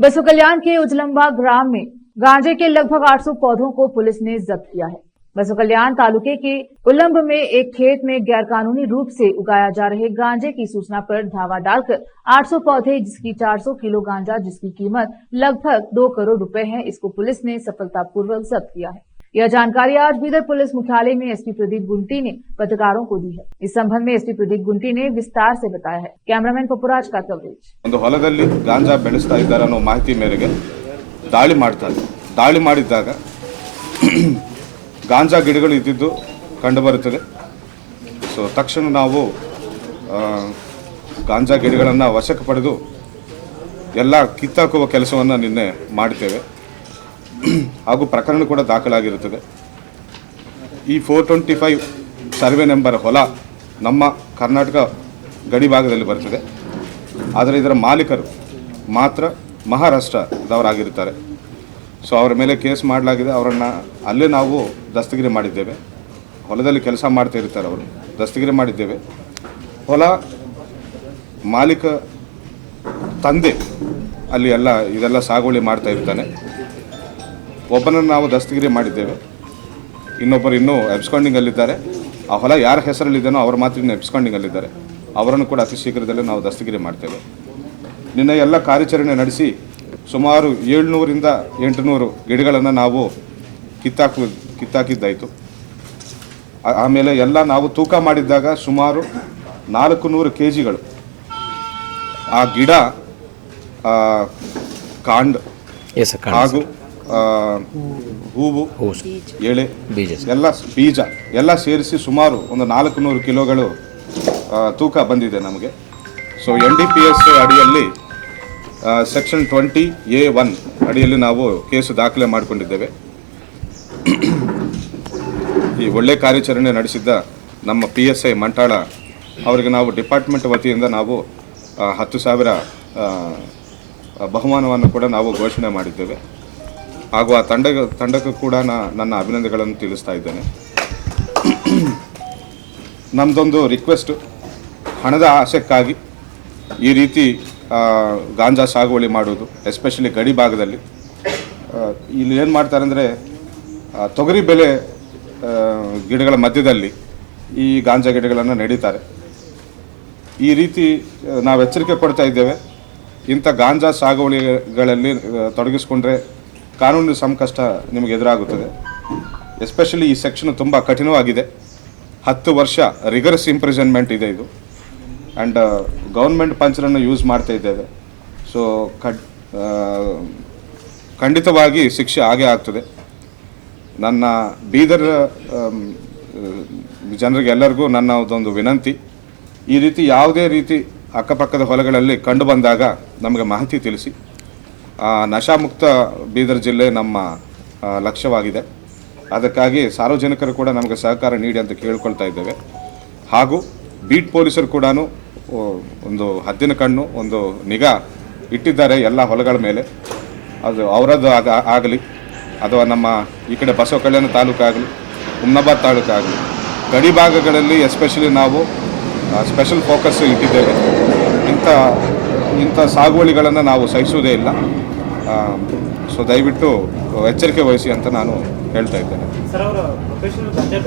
बसु कल्याण के उजलंबा ग्राम में गांजे के लगभग 800 पौधों को पुलिस ने जब्त किया है। बसु कल्याण तालुके के उलंब में एक खेत में गैरकानूनी रूप से उगाया जा रहे गांजे की सूचना पर धावा डालकर 800 पौधे जिसकी 400 किलो गांजा जिसकी कीमत लगभग 2 करोड़ रुपए है, इसको पुलिस ने सफलतापूर्वक जब्त किया है। यह जानकारी आज बीदर पुलिस मुख्यालय में एसपी प्रदीप गुंटी ने पत्रकारों को दी है। इस संबंध में एसपी प्रदीप गुंटी ने विस्तार से बताया है। कैमरामैन पपुराज का कवरेज। ಒಂದು ಹೊಲದಲ್ಲಿ ಗಾಂಜಾ ಬೆಳೆಸ್ತಾ ಇದ್ದಾರೆ ಅನ್ನೋ ಮಾಹಿತಿ ಮೇರೆಗೆ ದಾಳಿ ಮಾಡ್ತಾರೆ. ದಾಳಿ ಮಾಡಿದಾಗ ಗಾಂಜಾ ಗಿಡಗಳು ಇದ್ದಿದ್ದು ಕಂಡು ಬರುತ್ತದೆ. ಸೊ ತಕ್ಷಣ ನಾವು ಗಾಂಜಾ ಗಿಡಗಳನ್ನು ವಶಕ್ಕೆ ಪಡೆದು ಎಲ್ಲ ಕಿತ್ತಾಕುವ ಕೆಲಸವನ್ನು ನಿನ್ನೆ ಮಾಡ್ತೇವೆ. ಹಾಗೂ ಪ್ರಕರಣ ಕೂಡ ದಾಖಲಾಗಿರುತ್ತದೆ. ಈ 425 ಸರ್ವೆ ನಂಬರ್ ಹೊಲ ನಮ್ಮ ಕರ್ನಾಟಕ ಗಡಿ ಭಾಗದಲ್ಲಿ ಬರ್ತದೆ. ಆದರೆ ಇದರ ಮಾಲೀಕರು ಮಾತ್ರ ಮಹಾರಾಷ್ಟ್ರದವರಾಗಿರುತ್ತಾರೆ. ಸೊ ಅವರ ಮೇಲೆ ಕೇಸ್ ಮಾಡಲಾಗಿದೆ. ಅವರನ್ನು ಅಲ್ಲೇ ನಾವು ದಸ್ತಗಿರಿ ಮಾಡಿದ್ದೇವೆ. ಹೊಲದಲ್ಲಿ ಕೆಲಸ ಮಾಡ್ತಾ ಇರ್ತಾರೆ, ಅವರು ದಸ್ತಗಿರಿ ಮಾಡಿದ್ದೇವೆ. ಹೊಲ ಮಾಲೀಕ ತಂದೆ ಅಲ್ಲಿ ಇದೆಲ್ಲ ಸಾಗುವಳಿ ಮಾಡ್ತಾ ಇರ್ತಾನೆ. ಒಬ್ಬನನ್ನು ನಾವು ದಸ್ತಗಿರಿ ಮಾಡಿದ್ದೇವೆ, ಇನ್ನೊಬ್ಬರು ಇನ್ನೂ ಎಬ್ಸ್ಕಾಂಡಿಂಗಲ್ಲಿದ್ದಾರೆ. ಆ ಹೊಲ ಯಾರ ಹೆಸರಲ್ಲಿದ್ದಾನೋ ಅವರು ಮಾತ್ರ ಇನ್ನೂ ಎಬ್ಸ್ಕಾಂಡಿಂಗಲ್ಲಿದ್ದಾರೆ. ಅವರನ್ನು ಕೂಡ ಅತಿ ಶೀಘ್ರದಲ್ಲೇ ನಾವು ದಸ್ತಗಿರಿ ಮಾಡ್ತೇವೆ. ನಿನ್ನೆ ಎಲ್ಲ ಕಾರ್ಯಾಚರಣೆ ನಡೆಸಿ ಸುಮಾರು 700ರಿಂದ 800 ಗಿಡಗಳನ್ನು ನಾವು ಕಿತ್ತಾಕಿದ್ದಾಯಿತು. ಆಮೇಲೆ ಎಲ್ಲ ನಾವು ತೂಕ ಮಾಡಿದ್ದಾಗ ಸುಮಾರು 400 kgಗಳು ಆ ಗಿಡ ಕಾಂಡ ಹಾಗೂ ಹೂವು ಎಳೆ ಎಲ್ಲ ಬೀಜ ಎಲ್ಲ ಸೇರಿಸಿ ಸುಮಾರು ಒಂದು 400 ಕಿಲೋಗಳು ತೂಕ ಬಂದಿದೆ ನಮಗೆ. ಸೊ NDPS ಅಡಿಯಲ್ಲಿ ಸೆಕ್ಷನ್ 20A1 ಅಡಿಯಲ್ಲಿ ನಾವು ಕೇಸು ದಾಖಲೆ ಮಾಡಿಕೊಂಡಿದ್ದೇವೆ. ಈ ಒಳ್ಳೆ ಕಾರ್ಯಾಚರಣೆ ನಡೆಸಿದ್ದ ನಮ್ಮ PSI ಮಂಟಾಳ ಅವರಿಗೆ ನಾವು ಡಿಪಾರ್ಟ್ಮೆಂಟ್ ವತಿಯಿಂದ ನಾವು 10,000 ಬಹುಮಾನವನ್ನು ಕೂಡ ನಾವು ಘೋಷಣೆ ಮಾಡಿದ್ದೇವೆ. ಹಾಗೂ ಆ ತಂಡಕ್ಕೂ ಕೂಡ ನನ್ನ ಅಭಿನಂದನೆಗಳನ್ನು ತಿಳಿಸ್ತಾ ಇದ್ದೇನೆ. ನಮ್ಮದೊಂದು ರಿಕ್ವೆಸ್ಟು, ಹಣದ ಆಸಕ್ಕಾಗಿ ಈ ರೀತಿ ಗಾಂಜಾ ಸಾಗುವಳಿ ಮಾಡುವುದು, ಎಸ್ಪೆಷಲಿ ಗಡಿ ಭಾಗದಲ್ಲಿ ಇಲ್ಲಿ ಏನು ಮಾಡ್ತಾರೆ ಅಂದರೆ ತೊಗರಿ ಬೆಲೆ ಗಿಡಗಳ ಮಧ್ಯದಲ್ಲಿ ಈ ಗಾಂಜಾ ಗಿಡಗಳನ್ನು ನೆಡೀತಾರೆ. ಈ ರೀತಿ ನಾವು ಎಚ್ಚರಿಕೆ ಕೊಡ್ತಾ ಇದ್ದೇವೆ. ಇಂಥ ಗಾಂಜಾ ಸಾಗುವಳಿಗಳಲ್ಲಿ ತೊಡಗಿಸ್ಕೊಂಡ್ರೆ ಕಾನೂನು ಸಂಕಷ್ಟ ನಿಮಗೆ ಎದುರಾಗುತ್ತದೆ. ಎಸ್ಪೆಷಲಿ ಈ ಸೆಕ್ಷನ್ ತುಂಬ ಕಠಿಣವಾಗಿದೆ. 10 ವರ್ಷ ರಿಗರಸ್ ಇಂಪ್ರಿಸನ್ಮೆಂಟ್ ಇದೆ ಇದು. ಆ್ಯಂಡ್ ಗೌರ್ಮೆಂಟ್ ಪಂಚರನ್ನು ಯೂಸ್ ಮಾಡ್ತಾ ಇದ್ದೇವೆ. ಸೊ ಖಂಡಿತವಾಗಿ ಶಿಕ್ಷೆ ಆಗೇ ಆಗ್ತದೆ. ನನ್ನ ಬೀದರ್ ಜನರಿಗೆ ಎಲ್ಲರಿಗೂ ನನ್ನ ಒಂದು ವಿನಂತಿ, ಈ ರೀತಿ ಯಾವುದೇ ರೀತಿ ಅಕ್ಕಪಕ್ಕದ ಹೊಲಗಳಲ್ಲಿ ಕಂಡು ಬಂದಾಗ ನಮಗೆ ಮಾಹಿತಿ ತಿಳಿಸಿ. ನಶಾಮುಕ್ತ ಬೀದರ್ ಜಿಲ್ಲೆ ನಮ್ಮ ಲಕ್ಷ್ಯವಾಗಿದೆ. ಅದಕ್ಕಾಗಿ ಸಾರ್ವಜನಿಕರು ಕೂಡ ನಮಗೆ ಸಹಕಾರ ನೀಡಿ ಅಂತ ಕೇಳ್ಕೊಳ್ತಾ ಇದ್ದೇವೆ. ಹಾಗೂ ಬೀಟ್ ಪೊಲೀಸರು ಕೂಡ ಒಂದು ಹದ್ದಿನ ಕಣ್ಣು, ಒಂದು ನಿಗಾ ಇಟ್ಟಿದ್ದಾರೆ ಎಲ್ಲ ಹೊಲಗಳ ಮೇಲೆ. ಅದು ಅವರದ್ದು ಆಗಲಿ ಅಥವಾ ನಮ್ಮ ಈ ಕಡೆ ಬಸವ ಕಲ್ಯಾಣ ತಾಲೂಕಾಗಲಿ, ಹುಮ್ನಾಬಾದ್ ತಾಲೂಕಾಗಲಿ, ಗಡಿ ಭಾಗಗಳಲ್ಲಿ ಎಸ್ಪೆಷಲಿ ನಾವು ಸ್ಪೆಷಲ್ ಫೋಕಸ್ ಇಟ್ಟಿದ್ದೇವೆ. ಇಂಥ ಸಾಗುವಳಿಗಳನ್ನು ನಾವು ಸಹಿಸುವುದೇ ಇಲ್ಲ. ಸೊ ದಯವಿಟ್ಟು ಎಚ್ಚರಿಕೆ ವಹಿಸಿ ಅಂತ ನಾನು ಹೇಳ್ತಾ ಇದ್ದೇನೆ.